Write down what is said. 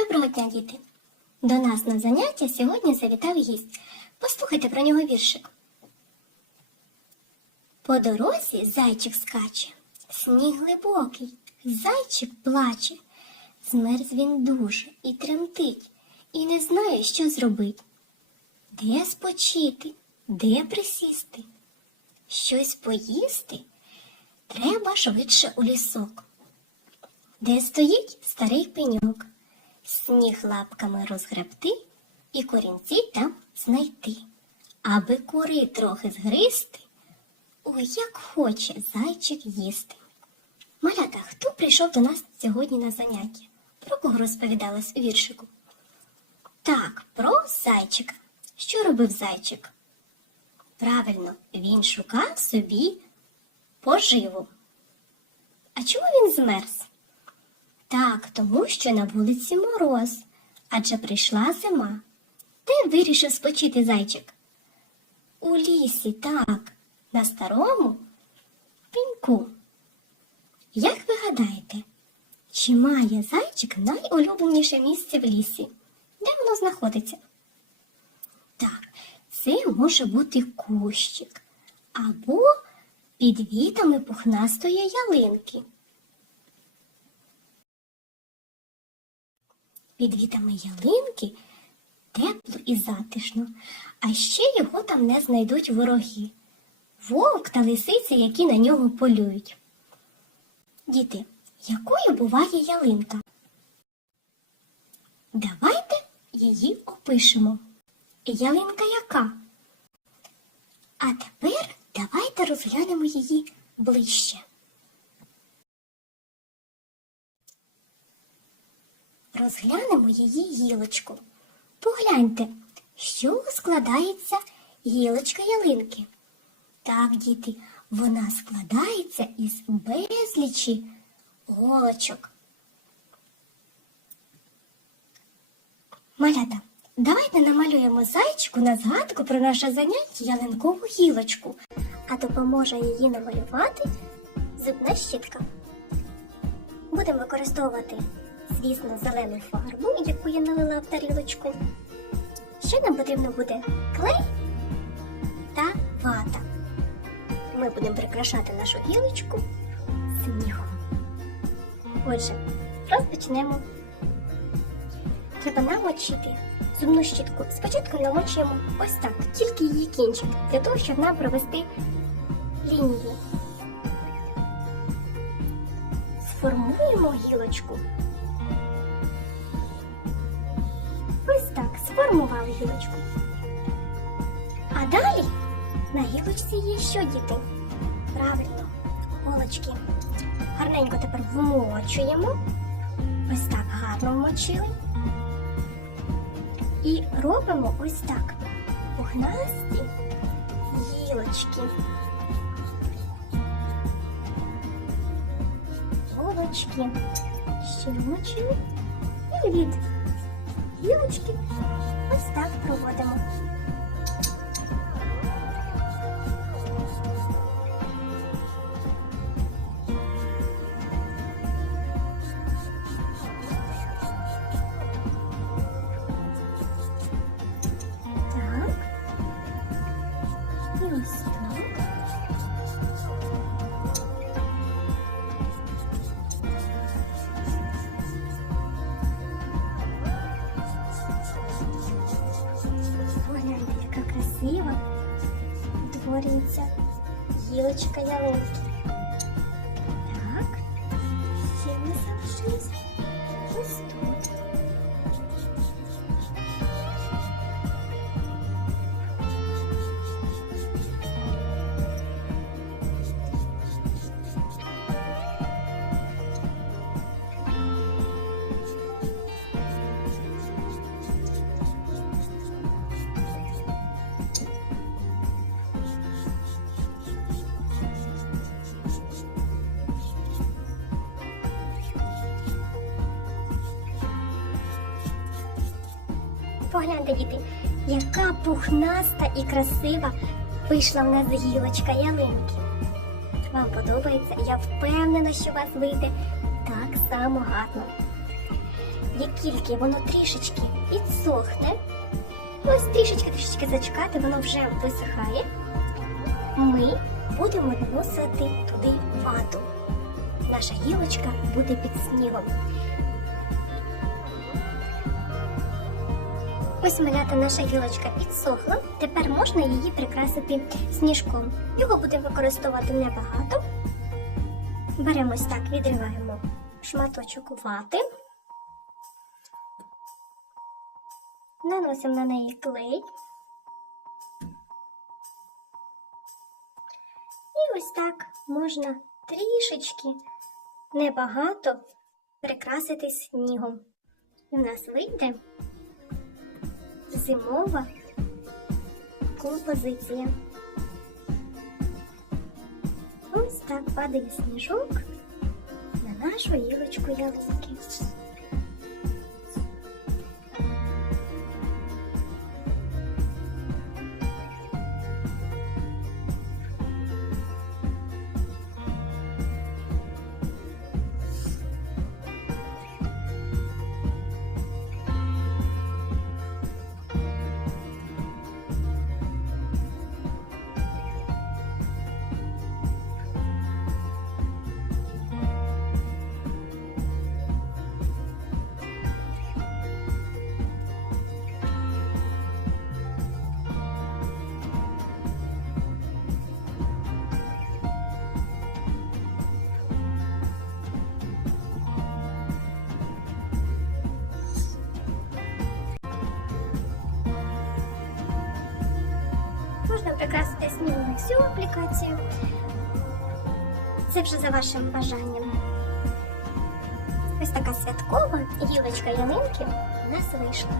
Доброго дня, діти! До нас на заняття сьогодні завітав гість. Послухайте про нього віршик. По дорозі зайчик скаче, сніг глибокий, зайчик плаче. Змерз він дуже і тремтить, і не знає, що зробить. Де спочити, де присісти? Щось поїсти? Треба швидше у лісок де стоїть старий пеньок, сніг лапками розгребти і корінці там знайти, аби кури трохи згристи, ой, як хоче зайчик їсти. Малята, хто прийшов до нас сьогодні на заняття? Про кого розповідалось у віршику? Так, про зайчика. Що робив зайчик? Правильно, він шукав собі поживу. А чому він змерз? Так, тому що на вулиці мороз, адже прийшла зима. Де вирішив спочити зайчик? У лісі, так, на старому пеньку. Як ви гадаєте, чи має зайчик найулюбленіше місце в лісі? Де воно знаходиться? Так, це може бути кущик або під вітами пухнастої ялинки. Під вітами ялинки тепло і затишно, а ще його там не знайдуть вороги, вовк та лисиця, які на нього полюють. Діти, якою буває ялинка? Давайте її опишемо. Ялинка яка? А тепер давайте розглянемо її ближче. Розглянемо її гілочку. Погляньте, чого складається гілочка ялинки. Так, діти, вона складається із безлічі голочок. Малята, давайте намалюємо зайчику на згадку про наше заняття ялинкову гілочку, а допоможе її намалювати зубна щітка. Будемо використовувати звісно, зелену фарбу, яку я налила в тарілочку. Ще нам потрібно буде клей та вата. Ми будемо прикрашати нашу гілочку снігом. Отже, розпочнемо. Треба намочити зубну щітку. Спочатку намочуємо ось так, тільки її кінчик, для того, щоб нам провести лінії. Сформуємо гілочку сформували гілочку. А далі на гілочці є що діти? Правильно, голочки. Гарненько тепер вмочуємо. Ось так гарно вмочили. І робимо ось так. Пухнасті гілочки. Голочки. Ще вмочили. І від гілочки ось так проводимо. Гілочка ялинки. Так, ще не залишилось Погляньте, діти, яка пухнаста і красива вийшла в нас гілочка ялинки. Вам подобається? Я впевнена, що у вас вийде так само гарно. як тільки воно трішечки підсохне, ось трішечки-трішечки зачекати, воно вже висихає, ми будемо наносити туди вату. Наша гілочка буде під снігом. Ось малята наша гілочка підсохла. Тепер можна її прикрасити сніжком. Його будемо використовувати небагато. Беремо ось так, відриваємо шматочок вати, наносимо на неї клей. І ось так можна трішечки небагато прикрасити снігом. І в нас вийде зимова композиція. Ось так падає сніжок на нашу гілочку ялинки. Можна прикрасити снігом всю аплікацію. Це вже за вашим бажанням. Ось така святкова гілочка ялинки у нас вийшла.